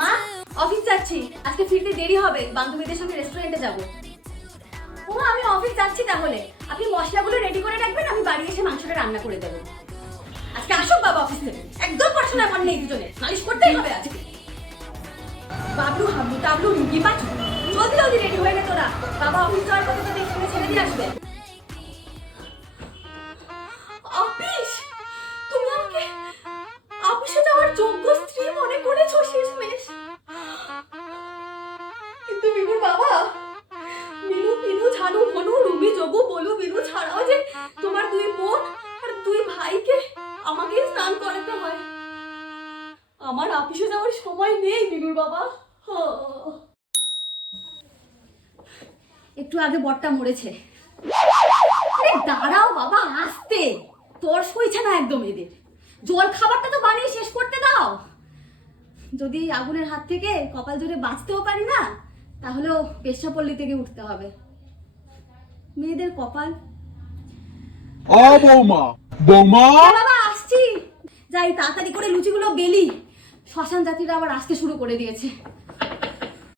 মা, অফিস যাচ্ছি, আজকে ফিরতে দেরি হবে, বান্ধবীদের সঙ্গে রেস্টুরেন্টে যাব। ও আমি অফিস যাচ্ছি, তাহলে আপনি মশলাগুলো রেডি করে রাখবেন, আমি বাড়ি এসে মাংসটা রান্না করে দেবো। আজকে আসুক বাবা অফিস থেকে, একদম পড়াশোনা মন নেই দুজনে, নালিশ করতেই হবে আজকে। বাবলু হাবলু টাবলু রিঙ্কি পাচু, জলদি জলদি রেডি হয়ে নে তোরা, বাবা অফিস যাওয়ার পথে তোদের সঙ্গে ছেড়ে দিয়ে আসবে। অফিস, তুমি আমাকে অফিসে যাওয়ার যোগ্য স্ত্রী মনে করেছো শেষমেশ। কিন্তু বিনুর বাবা, মিনু পিনু ঝানু মনু রুবি যোগু বলু বিনু ছাড়াও যে তোমার দুই বোন আর দুই ভাইকে আমাকে স্নান করাতে হয়। আমার অফিসে যাওয়ার সময় নেই বিনুর বাবা। একটু আগে বরটা মরেছে। আরে দাঁড়াও বাবা, আস্তে, তোর সইছে না একদম এদের। জল খাবারটা তো বানিয়ে শেষ করতে দাও। যদি এই আগুনের হাত থেকে কপাল জোরে বাঁচতেও পারি না, তাহলেও পেশাপল্লী থেকে উঠতে হবে। মেয়েদের কপাল। ও বৌমা, বৌমা বাবা আসছি, যাই তাড়াতাড়ি করে লুচিগুলো বেলি, শ্মশান জাতিরা আবার আসতে শুরু করে দিয়েছে।